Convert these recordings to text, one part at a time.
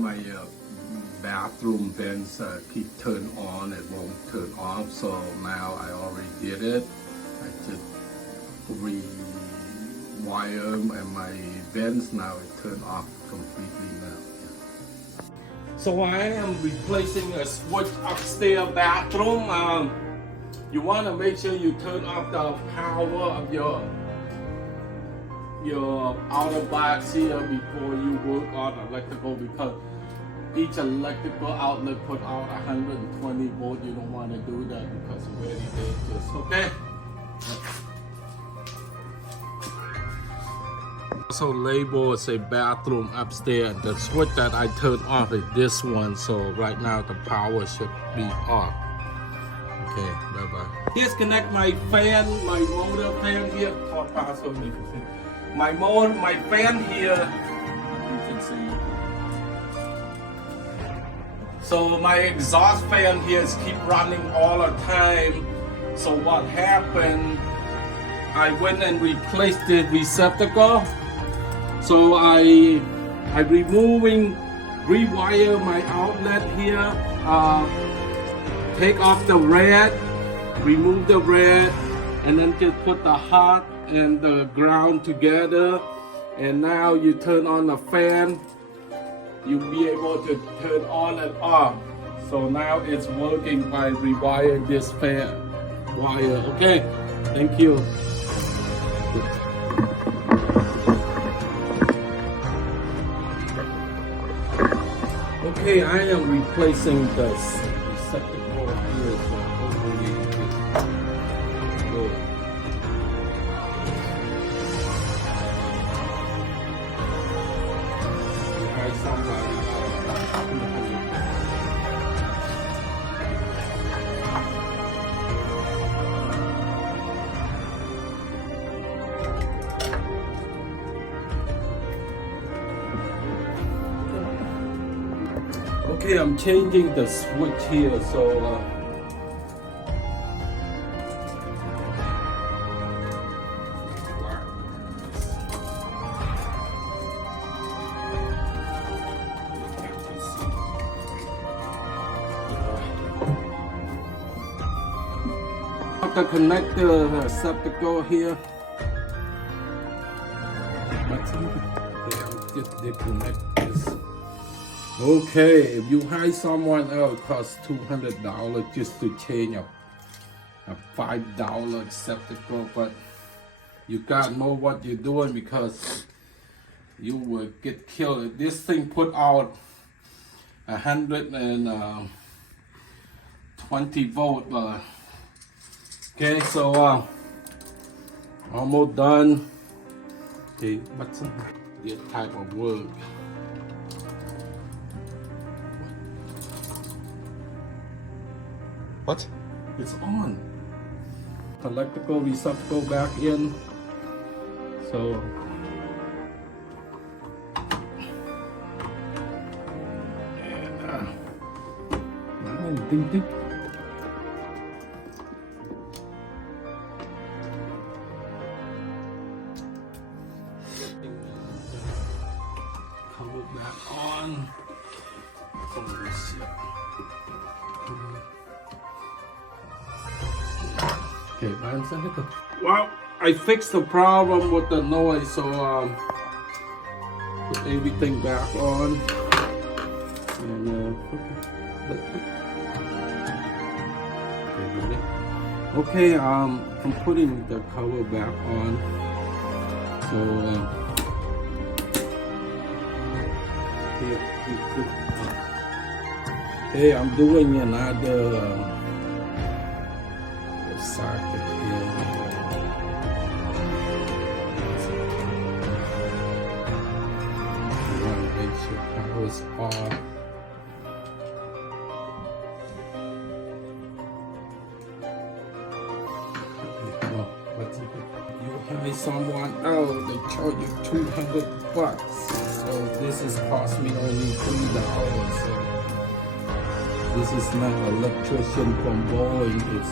My bathroom vents keep turn on and won't turn off, so now I already did it. I just rewire and my vents now it turned off completely now. So I am replacing a switch upstairs bathroom. You want to make sure you turn off the power of your outer box here before you work on electrical, because each electrical outlet put out 120 volts. You don't want to do that because it's very dangerous. Okay. Also label as a bathroom upstairs. The switch that I turned off is this one, so right now the power should be off. Okay, bye bye. Disconnect my fan, my motor fan here. My fan here, you can see. So my exhaust fan here is keep running all the time. So what happened, I went and replaced the receptacle. So I rewire my outlet here, take off the red, remove the red, and then just put the hot and the ground together, and now you turn on the fan, you'll be able to turn on and off. So now it's working by rewiring this fan wire. Okay, thank you. Okay, I am replacing this receptacle here, so hopefully it will go. Okay, I'm changing the switch here, so to connect the receptacle here. Okay, I'll just disconnect this. Okay, if you hire someone else, it costs $200 just to change a $5 receptacle, but you gotta know what you're doing because you will get killed. This thing put out 120 volt. Okay, so almost done. Okay, what's this type of work? What? It's on. Electrical receptacle back in. So and ding ding. Cover back on. Okay, well, I fixed the problem with the noise, so put everything back on. And okay, I'm putting the cover back on. So okay, I'm doing another socket here. You want to make sure power is off. You hire someone else, they charge you $200. So this is cost me only $3. So this is not an electrician from Boeing. It's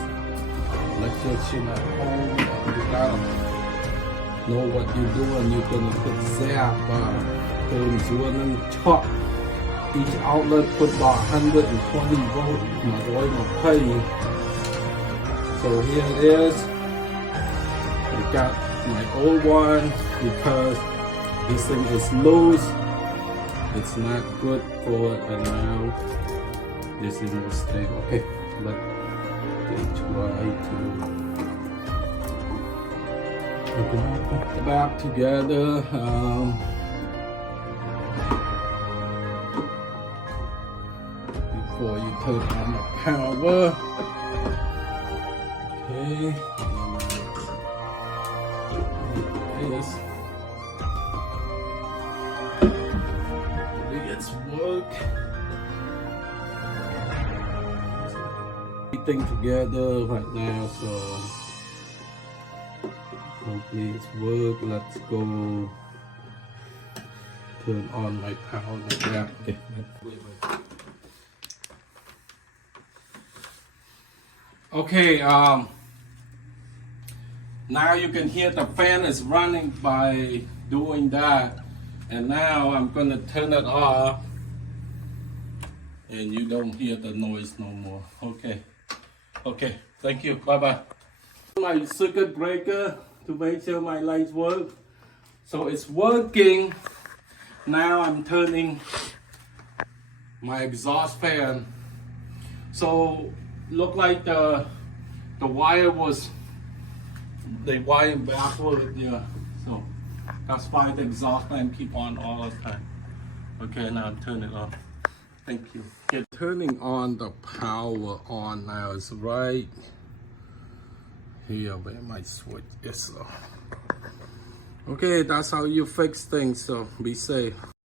electrician at home. You gotta know what you're doing. You're gonna put zap, turn 1 and chop. each outlet put about 120 volt. My boy will pay. So here it is. I got my old one because this thing is loose. It's not good for it, and now this is more stable. Okay, let's try to put it back together. Before you turn on the power. Okay. Yes. It's work. Everything together right now, so hopefully it's work. Let's go turn on my power. Yeah, okay. Okay, now you can hear the fan is running by doing that. And now I'm gonna turn it off and you don't hear the noise no more. Okay, okay, thank you, bye-bye. My circuit breaker to make sure my lights work. So it's working. Now I'm turning my exhaust fan. So look like the wire was, they wired backward, yeah. So that's why the exhaust fan keep on all the time. Okay, now I'm turning it on. Thank you. Okay, turning on the power on now is right here where my switch is. Okay, that's how you fix things, so be safe.